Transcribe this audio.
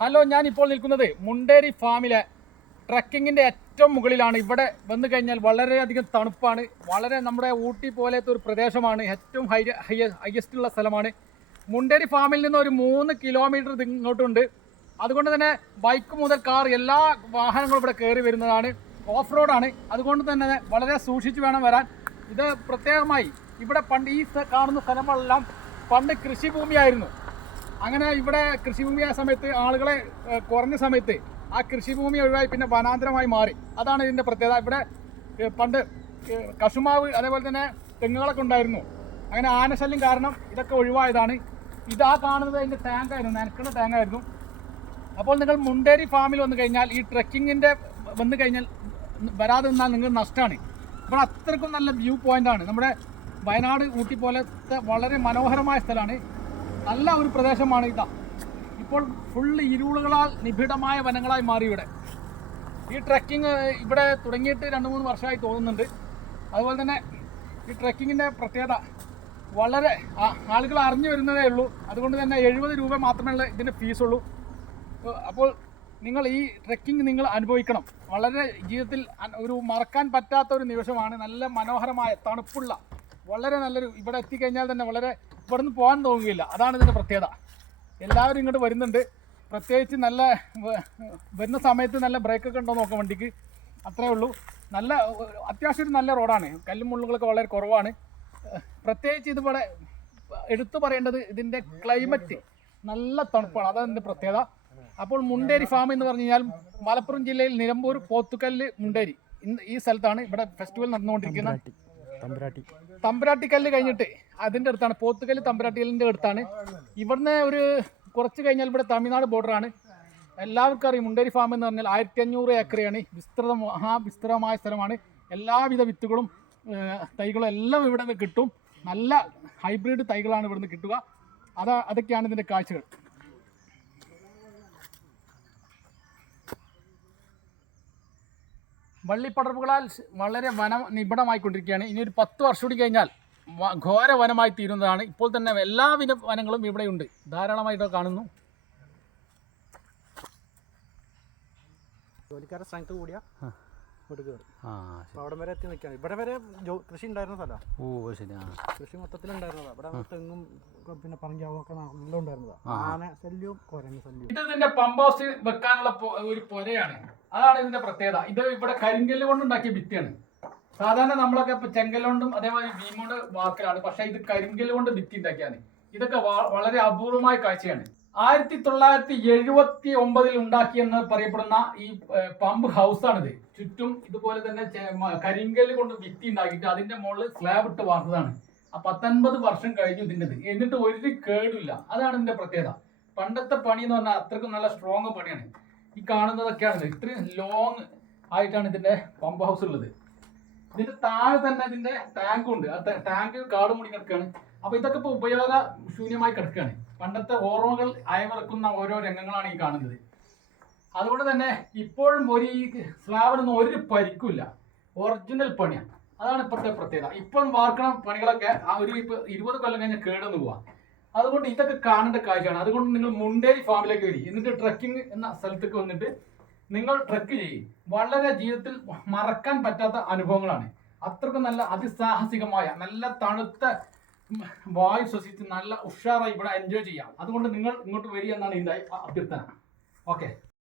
Hello, ഞാനിപ്പോൾ നിൽക്കുന്നത് മുണ്ടേരി ഫാമിലെ ട്രക്കിങ്ങിൻ്റെ ഏറ്റവും മുകളിലാണ്. ഇവിടെ വന്നു കഴിഞ്ഞാൽ വളരെയധികം തണുപ്പാണ്. വളരെ നമ്മുടെ ഊട്ടി പോലത്തെ ഒരു പ്രദേശമാണ്. ഏറ്റവും ഹയസ്റ്റ് ഉള്ള സ്ഥലമാണ്. മുണ്ടേരി ഫാമിൽ നിന്ന് ഒരു 3 കിലോമീറ്റർ ഇങ്ങോട്ടുണ്ട്. അതുകൊണ്ട് തന്നെ ബൈക്ക് മുതൽ കാർ എല്ലാ വാഹനങ്ങളും ഇവിടെ കയറി വരുന്നതാണ്. ഓഫ് റോഡാണ്. അതുകൊണ്ട് തന്നെ വളരെ സൂക്ഷിച്ച് വേണം വരാൻ. ഇത് പ്രത്യേകമായി ഇവിടെ പണ്ട് ഈ കാണുന്ന സ്ഥലങ്ങളെല്ലാം പണ്ട് കൃഷിഭൂമിയായിരുന്നു. അങ്ങനെ ഇവിടെ കൃഷിഭൂമിയായ സമയത്ത് ആളുകളെ കുറഞ്ഞ സമയത്ത് ആ കൃഷിഭൂമി ഒഴിവായി പിന്നെ വനാന്തരമായി മാറി. അതാണ് ഇതിൻ്റെ പ്രത്യേകത. ഇവിടെ പണ്ട് കശുമാവ് അതേപോലെ തന്നെ തെങ്ങുകളൊക്കെ ഉണ്ടായിരുന്നു. അങ്ങനെ ആനശല്യം കാരണം ഇതൊക്കെ ഒഴിവായതാണ്. ഇതാ കാണുന്നത് അതിൻ്റെ ടാങ്കായിരുന്നു, നനക്കുന്ന ടാങ്കായിരുന്നു. അപ്പോൾ നിങ്ങൾ മുണ്ടേരി ഫാമിൽ വന്നു കഴിഞ്ഞാൽ ഈ ട്രക്കിങ്ങിൻ്റെ വന്നു കഴിഞ്ഞാൽ വരാതെ നിന്നാൽ നിങ്ങൾ നഷ്ടമാണ്. ഇവിടെ അത്രക്കും നല്ല വ്യൂ പോയിൻ്റാണ്. നമ്മുടെ വയനാട് ഊട്ടി പോലത്തെ വളരെ മനോഹരമായ സ്ഥലമാണ്. നല്ല ഒരു പ്രദേശമാണ് ഇതാ. ഇപ്പോൾ ഫുള്ള് ഇരുളുകളാൽ നിബിഡമായ വനങ്ങളായി മാറി ഇവിടെ. ഈ ട്രക്കിങ് ഇവിടെ തുടങ്ങിയിട്ട് 2-3 വർഷമായി തോന്നുന്നുണ്ട്. അതുപോലെ തന്നെ ഈ ട്രക്കിങ്ങിൻ്റെ പ്രത്യേകത വളരെ ആളുകൾ അറിഞ്ഞു വരുന്നതേ ഉള്ളൂ. അതുകൊണ്ട് തന്നെ 70 രൂപ മാത്രമേ ഇതിൻ്റെ ഫീസുള്ളൂ. അപ്പോൾ നിങ്ങൾ ഈ ട്രക്കിംഗ് നിങ്ങൾ അനുഭവിക്കണം. വളരെ ജീവിതത്തിൽ ഒരു മറക്കാൻ പറ്റാത്ത ഒരു നിമിഷമാണ്. നല്ല മനോഹരമായ തണുപ്പുള്ള വളരെ നല്ലൊരു, ഇവിടെ എത്തിക്കഴിഞ്ഞാൽ തന്നെ വളരെ ഇവിടെ നിന്ന് പോകാൻ തോന്നുകയില്ല. അതാണ് ഇതിൻ്റെ പ്രത്യേകത. എല്ലാവരും ഇങ്ങോട്ട് വരുന്നുണ്ട്. പ്രത്യേകിച്ച് നല്ല വരുന്ന സമയത്ത് നല്ല ബ്രേക്കൊക്കെ ഉണ്ടോ നോക്കാം വണ്ടിക്ക്. അത്രയേ ഉള്ളൂ. നല്ല അത്യാവശ്യം ഒരു നല്ല റോഡാണ്. കല്ലും മുള്ളുകളൊക്കെ വളരെ കുറവാണ്. പ്രത്യേകിച്ച് ഇതിവിടെ എടുത്തു പറയേണ്ടത് ഇതിൻ്റെ ക്ലൈമറ്റ് നല്ല തണുപ്പാണ്. അതാണ് ഇതിൻ്റെ പ്രത്യേകത. അപ്പോൾ മുണ്ടേരി ഫാം എന്ന് പറഞ്ഞു കഴിഞ്ഞാൽ മലപ്പുറം ജില്ലയിൽ നിലമ്പൂർ പോത്തുകല്ല് മുണ്ടേരി ഈ സ്ഥലത്താണ് ഇവിടെ ഫെസ്റ്റിവൽ നടന്നുകൊണ്ടിരിക്കുന്നത്. തമ്പുരാട്ടിക്കല്ല് കഴിഞ്ഞിട്ട് അതിൻ്റെ അടുത്താണ് പോത്തുകല്ല്. തമ്പുരാട്ടിക്കല്ലിൻ്റെ അടുത്താണ്. ഇവിടുന്ന് ഒരു കുറച്ച് കഴിഞ്ഞാൽ ഇവിടെ തമിഴ്നാട് ബോർഡറാണ്. എല്ലാവർക്കും അറിയും മുണ്ടേരി ഫാം എന്ന് പറഞ്ഞാൽ 1500 ഏക്കറയാണ്. വിസ്തൃതമായ സ്ഥലമാണ്. എല്ലാവിധ വിത്തുകളും തൈകളും എല്ലാം ഇവിടെ നിന്ന് കിട്ടും. നല്ല ഹൈബ്രിഡ് തൈകളാണ് ഇവിടുന്ന് കിട്ടുക. അതൊക്കെയാണ് ഇതിൻ്റെ കാഴ്ചകൾ. വള്ളിപ്പടർപ്പുകളാൽ വളരെ വനം നിബിഡമായിക്കൊണ്ടിരിക്കുകയാണ്. ഇനി ഒരു 10 വർഷം കൂടി കഴിഞ്ഞാൽ ഘോര വനമായി തീരുന്നതാണ്. ഇപ്പോൾ തന്നെ എല്ലാവിധ വനങ്ങളും ഇവിടെയുണ്ട്, ധാരാളമായിട്ട് കാണുന്നു. ജോലിക്കാരുടെ സ്ട്രെങ്ത് കൂടിയ അവിടെ വരെ എത്തി നിൽക്കുകയാണ്. ഇവിടെ വരെ കൃഷി ഉണ്ടായിരുന്ന സ്ഥലമാണ്. കൃഷി മൊത്തത്തിലുണ്ടായിരുന്നതാണ്. ഇവിടെ തെങ്ങും പിന്നെ പറങ്കാവൊക്കെ നല്ല ഉണ്ടായിരുന്നതാണ്. ആന ശല്യവും കുരങ്ങ് ശല്യവും. ഇത് ഇതിന്റെ പമ്പ് ഹൗസ് വെക്കാനുള്ള ഒരു പൊരയാണ്. അതാണ് ഇതിന്റെ പ്രത്യേകത. ഇത് ഇവിടെ കരിങ്കല്ല് കൊണ്ടുണ്ടാക്കിയ ഭിത്തിയാണ്. സാധാരണ നമ്മളൊക്കെ ഇപ്പൊ ചെങ്കല്ലുകൊണ്ടും അതേപോലെ ഭീമോണ്ട് വാർക്കലാണ്. പക്ഷെ ഇത് കരിങ്കല്ല് കൊണ്ട് ഭിത്തി ഉണ്ടാക്കിയാണ്. ഇതൊക്കെ വളരെ അപൂർവമായ കാഴ്ചയാണ്. 1979 ഉണ്ടാക്കിയെന്ന് പറയപ്പെടുന്ന ഈ പമ്പ് ഹൗസാണിത്. ചുറ്റും ഇതുപോലെ തന്നെ കരിങ്കല്ല് കൊണ്ട് ഭിത്തി ഉണ്ടാക്കിയിട്ട് അതിന്റെ മുകളിൽ സ്ലാബ് ഇട്ട് വാർത്തതാണ്. 19 വർഷം കഴിഞ്ഞു ഇതിൻ്റെത്. എന്നിട്ട് ഒരു കേടില്ല. അതാണ് ഇതിന്റെ പ്രത്യേകത. പണ്ടത്തെ പണി എന്ന് പറഞ്ഞാൽ അത്രക്കും നല്ല സ്ട്രോങ് പണിയാണ്. ഈ കാണുന്നതൊക്കെയാണ്. ഇത്രയും ലോങ് ആയിട്ടാണ് ഇതിന്റെ പമ്പ് ഹൗസ് ഉള്ളത്. ഇതിന്റെ താഴെ തന്നെ ഇതിന്റെ ടാങ്കും ഉണ്ട്. ആ ടാങ്ക് കാട് മൂടി കിടക്കുകയാണ്. അപ്പൊ ഇതൊക്കെ ഇപ്പൊ ഉപയോഗശൂന്യമായി കിടക്കുകയാണ്. പണ്ടത്തെ ഓർമ്മകൾ അയവിറക്കുന്ന ഓരോ രംഗങ്ങളാണ് ഈ കാണുന്നത്. അതുകൊണ്ട് തന്നെ ഇപ്പോഴും ഈ സ്ലാബിനൊന്നും ഒരു പരിക്കില്ല. ഒറിജിനൽ പണിയാണ്. അതാണ് ഇപ്പോഴത്തെ പ്രത്യേകത. ഇപ്പം വാർക്കണ പണികളൊക്കെ ഒരു 20 കൊല്ലം കഴിഞ്ഞാൽ കേടൊന്നു പോവാം. അതുകൊണ്ട് ഇതൊക്കെ കാണേണ്ട കാര്യമാണ്. അതുകൊണ്ട് നിങ്ങൾ മുണ്ടേരി ഫാമിലേക്ക് വരി. എന്നിട്ട് ട്രക്കിംഗ് എന്ന സ്ഥലത്തേക്ക് വന്നിട്ട് നിങ്ങൾ ട്രക്ക് ചെയ്യും. വളരെ ജീവിതത്തിൽ മറക്കാൻ പറ്റാത്ത അനുഭവങ്ങളാണ്. അത്രക്കും നല്ല അതിസാഹസികമായ നല്ല തണുത്ത വായു ശ്വസിച്ച് നല്ല ഉഷാറായി ഇവിടെ എൻജോയ് ചെയ്യാം. അതുകൊണ്ട് നിങ്ങൾ ഇങ്ങോട്ട് വരിക എന്നാണ് ഇതിൻ്റെ അഭ്യർത്ഥന. ഓക്കെ.